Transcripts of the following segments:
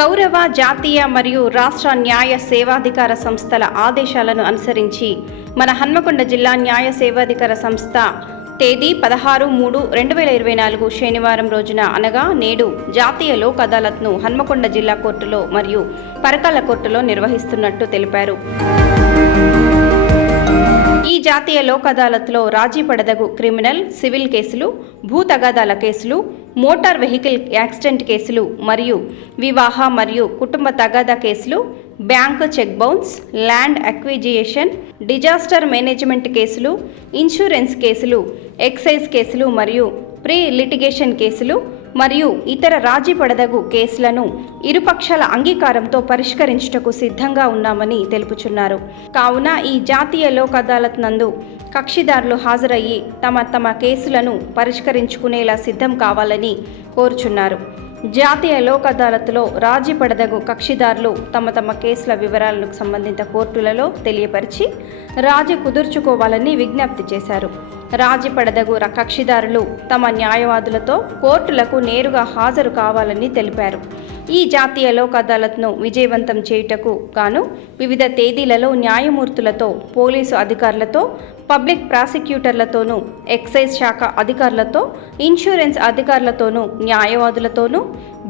గౌరవ జాతీయ మరియు రాష్ట్ర న్యాయ సేవాధికార సంస్థల ఆదేశాలను అనుసరించి మన హన్మకొండ జిల్లా న్యాయ సేవాధికార సంస్థ తేదీ 16/3/2024 శనివారం రోజున అనగా నేడు జాతీయ లోక్ అదాలత్ను హన్మకొండ జిల్లా కోర్టులో మరియు పరకాల కోర్టులో నిర్వహిస్తున్నట్టు తెలిపారు. ఈ జాతీయ లోక్ అదాలత్లో రాజీ పడదగు క్రిమినల్, సివిల్ కేసులు, భూ తగాదాల కేసులు, మోటార్ వెహికల్ యాక్సిడెంట్ కేసులు మరియు వివాహ మరియు కుటుంబ తగాదా కేసులు, bank cheque bounce, land acquisition, disaster management కేసులు, ఇన్సూరెన్స్ కేసులు, ఎక్సైజ్ కేసులు మరియు ప్రీ లిటిగేషన్ కేసులు మరియు ఇతర రాజీ పడదగు కేసులను ఇరుపక్షాల అంగీకారంతో పరిష్కరించుటకు సిద్ధంగా ఉన్నామని తెలుపుచున్నారు. కావున ఈ జాతీయ లోక్ అదాలత్ నందు కక్షిదారులు హాజరయ్యి తమ కేసులను పరిష్కరించుకునేలా సిద్ధం కావాలని కోరుచున్నారు. జాతీయ లోక్ అదాలత్లో రాజీ పడదగు కక్షిదారులు తమ కేసుల వివరాలను సంబంధిత కోర్టులలో తెలియపరిచి రాజీ కుదుర్చుకోవాలని విజ్ఞప్తి చేశారు. రాజీ పడదగు కక్షిదారులు తమ న్యాయవాదులతో కోర్టులకు నేరుగా హాజరు కావాలని తెలిపారు. ఈ జాతీయ లోక్ అదాలత్ను విజయవంతం చేయుటకు గాను వివిధ తేదీలలో న్యాయమూర్తులతో, పోలీసు అధికారులతో, పబ్లిక్ ప్రాసిక్యూటర్లతోనూ, ఎక్సైజ్ శాఖ అధికారులతో, ఇన్సూరెన్స్ అధికారులతోనూ, న్యాయవాదులతోనూ,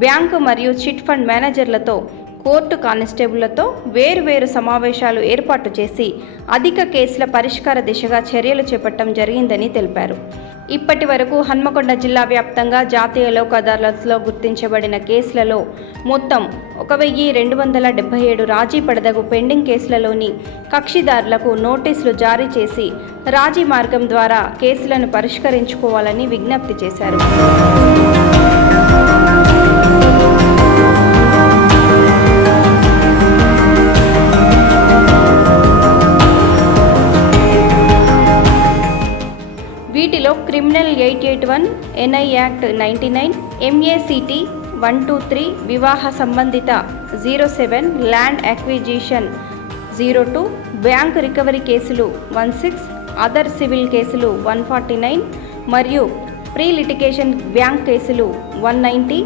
బ్యాంకు మరియు చిట్ ఫండ్ మేనేజర్లతో, కోర్టు కానిస్టేబుళ్లతో వేరువేరు సమావేశాలు ఏర్పాటు చేసి అధిక కేసుల పరిష్కార దిశగా చర్యలు చేపట్టడం జరిగిందని తెలిపారు. ఇప్పటి వరకు హన్మకొండ జిల్లా వ్యాప్తంగా జాతీయ లోక్ అదాలత్లో గుర్తించబడిన కేసులలో మొత్తం 1277 రాజీ పడదగు పెండింగ్ కేసులలోని కక్షిదారులకు నోటీసులు జారీ చేసి రాజీ మార్గం ద్వారా కేసులను పరిష్కరించుకోవాలని విజ్ఞప్తి చేశారు. వీటిలో క్రిమినల్ 881, NI యాక్ట్ 99, MACT 123, వివాహ సంబంధిత 07, ల్యాండ్ అక్విజిషన్ 02, బ్యాంక్ రికవరీ కేసులు 16, అదర్ సివిల్ కేసులు 149 మరియు ప్రీ లిటిగేషన్ బ్యాంక్ కేసులు 190,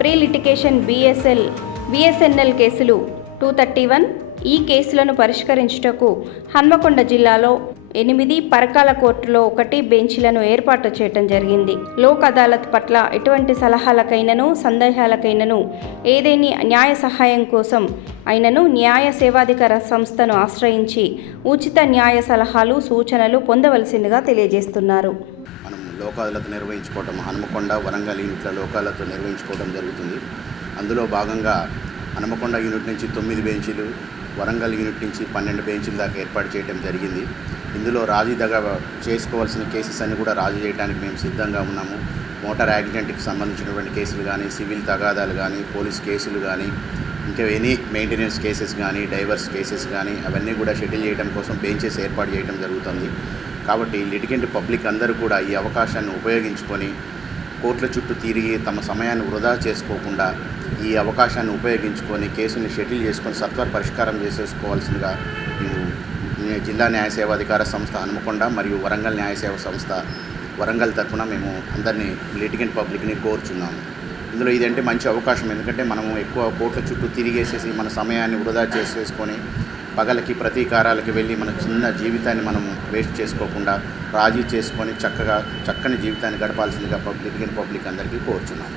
ప్రీ లిటిగేషన్ BSNL కేసులు 231. ఈ కేసులను పరిష్కరించుటకు హన్మకొండ జిల్లాలో 8, పరకాల కోర్టులో 1 బెంచీలను ఏర్పాటు చేయడం జరిగింది. లోక్ అదాలత్ పట్ల ఎటువంటి సలహాలకైనను, సందేహాలకైనను, ఏదేని న్యాయ సహాయం కోసం అయినను న్యాయ సేవాధికార సంస్థను ఆశ్రయించి ఉచిత న్యాయ సలహాలు, సూచనలు పొందవలసిందిగా తెలియజేస్తున్నారు. మనం లోక్ అదాలత్ నిర్వహించుకోవడం, హన్మకొండ, వరంగల్ యూనిట్ల లోక్ అదాలత్ నిర్వహించుకోవడం జరుగుతుంది. అందులో భాగంగా హన్మకొండ యూనిట్ నుంచి 9 బెంచీలు, వరంగల్ యూనిట్ నుంచి 12 బెంచీల దాకా ఏర్పాటు చేయడం జరిగింది. ఇందులో రాజీ చేసుకోవాల్సిన కేసెస్ అన్ని కూడా రాజీ చేయడానికి మేము సిద్ధంగా ఉన్నాము. మోటార్ యాక్సిడెంట్కి సంబంధించినటువంటి కేసులు కానీ, సివిల్ తగాదాలు కానీ, పోలీస్ కేసులు కానీ, ఇంకా ఎనీ మెయింటెనెన్స్ కేసెస్ కానీ, డైవర్స్ కేసెస్ కానీ అవన్నీ కూడా షెటిల్ చేయడం కోసం బెంచెస్ ఏర్పాటు చేయడం జరుగుతుంది. కాబట్టి లిటిగెంట్ పబ్లిక్ అందరూ కూడా ఈ అవకాశాన్ని ఉపయోగించుకొని కోర్టుల చుట్టూ తిరిగి తమ సమయాన్ని వృధా చేసుకోకుండా ఈ అవకాశాన్ని ఉపయోగించుకొని కేసుని షెటిల్ చేసుకొని సత్వర పరిష్కారం చేసేసుకోవాల్సిందిగా మేము జిల్లా న్యాయ సేవాధికార సంస్థ హన్మకొండ మరియు వరంగల్ న్యాయ సేవ సంస్థ వరంగల్ తరఫున మేము అందరినీ లిటిగెంట్ పబ్లిక్ని కోరుచున్నాము. ఇందులో ఇదంటే మంచి అవకాశం. ఎందుకంటే మనము ఎక్కువ కోర్టుల చుట్టూ తిరిగేసేసి మన సమయాన్ని వృధా చేసేసుకొని పగలకి ప్రతీకారాలకి వెళ్ళి మన చిన్న జీవితాన్ని మనము వేస్ట్ చేసుకోకుండా రాజీ చేసుకొని చక్కని జీవితాన్ని గడపాల్సిందిగా లిటిగెంట్ పబ్లిక్ అందరికీ కోరుచున్నాము.